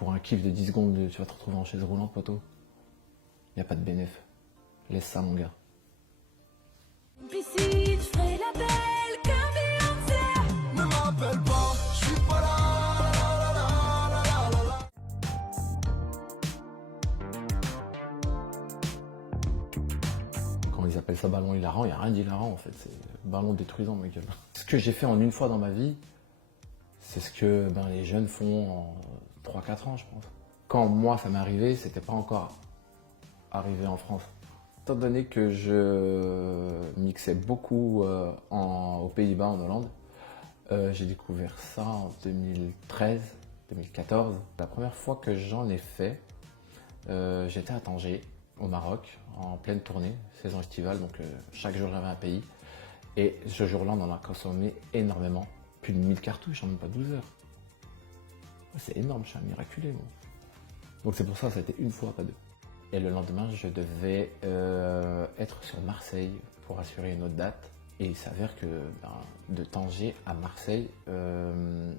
Pour un kiff de 10 secondes, tu vas te retrouver en chaise roulante, poteau. Y a pas de bénéf. Laisse ça, mon gars. Piscine, je ferai la belle comme Beyoncé. Ne m'appelle pas, je suis pas là. Quand ils appellent ça ballon hilarant, il n'y a rien d'hilarant en fait. C'est ballon détruisant, ma gueule. Ce que j'ai fait en une fois dans ma vie, c'est ce que les jeunes font en 3-4 ans, je pense. Quand moi ça m'est arrivé, c'était pas encore arrivé en France. Étant donné que je mixais beaucoup aux Pays-Bas, en Hollande, j'ai découvert ça en 2013, 2014. La première fois que j'en ai fait, j'étais à Tanger, au Maroc, en pleine tournée, saison estivale, donc chaque jour j'avais un pays. Et ce jour-là, on en a consommé énormément. Plus de 1000 cartouches en même pas 12 heures. C'est énorme, je suis un miraculé, moi. Donc c'est pour ça, ça a été une fois, pas deux. Et le lendemain, je devais être sur Marseille pour assurer une autre date. Et il s'avère que de Tanger à Marseille, je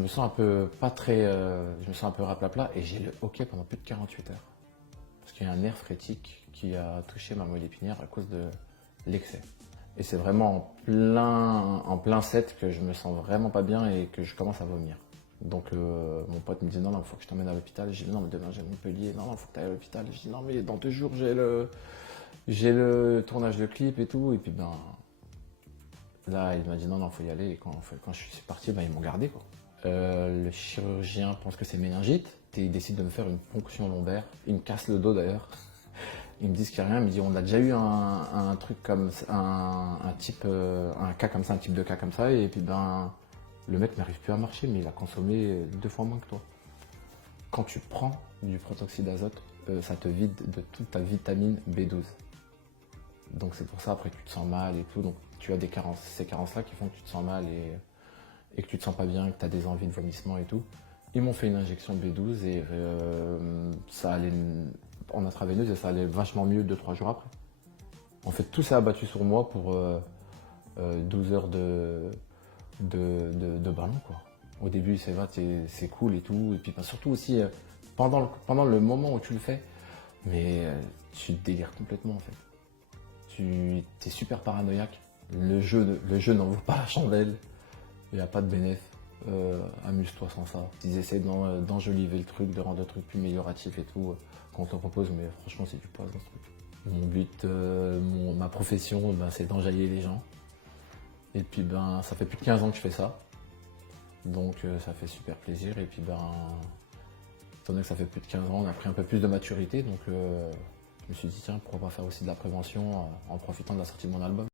me sens un peu pas très, je me sens un peu raplapla et j'ai le hoquet pendant plus de 48 heures. Parce qu'il y a un nerf frétique qui a touché ma moelle épinière à cause de l'excès. Et c'est vraiment en plein set que je me sens vraiment pas bien et que je commence à vomir. Donc mon pote me dit non, il faut que je t'emmène à l'hôpital. J'ai dit non, mais demain j'ai Montpellier. Non, il faut que tu ailles à l'hôpital. Je dis non, mais dans 2 jours j'ai le tournage de clip et tout. Et puis là, il m'a dit non, faut y aller. Et quand je suis parti, ils m'ont gardé, quoi. Le chirurgien pense que c'est méningite. Et il décide de me faire une ponction lombaire. Il me casse le dos d'ailleurs. Ils me disent qu'il n'y a rien. Ils me disent on a déjà eu un truc comme ça, un type de cas comme ça. Et puis le mec n'arrive plus à marcher, mais il a consommé 2 fois moins que toi. Quand tu prends du protoxyde d'azote, ça te vide de toute ta vitamine B12. Donc c'est pour ça après tu te sens mal et tout. Donc tu as des carences. Ces carences-là qui font que tu te sens mal et que tu te sens pas bien, que tu as des envies de vomissement et tout. Ils m'ont fait une injection B12 et ça allait en intraveineuse et ça allait vachement mieux 2-3 jours après. En fait, tout s'est abattu sur moi pour 12 heures de ballon, quoi. Au début, c'est cool et tout. Et puis surtout aussi, pendant le moment où tu le fais, mais tu te délires complètement en fait. Tu es super paranoïaque. Le jeu n'en vaut pas la chandelle. Il n'y a pas de bénéf. Amuse-toi sans ça. Ils essaient d'enjoliver le truc, de rendre le truc plus amélioratif et tout, qu'on te propose, mais franchement c'est du poison ce truc. Mon but, ma profession, c'est d'enjailler les gens. Et puis ça fait plus de 15 ans que je fais ça. Donc ça fait super plaisir. Et puis étant donné que ça fait plus de 15 ans, on a pris un peu plus de maturité. Donc je me suis dit tiens, pourquoi pas faire aussi de la prévention en profitant de la sortie de mon album.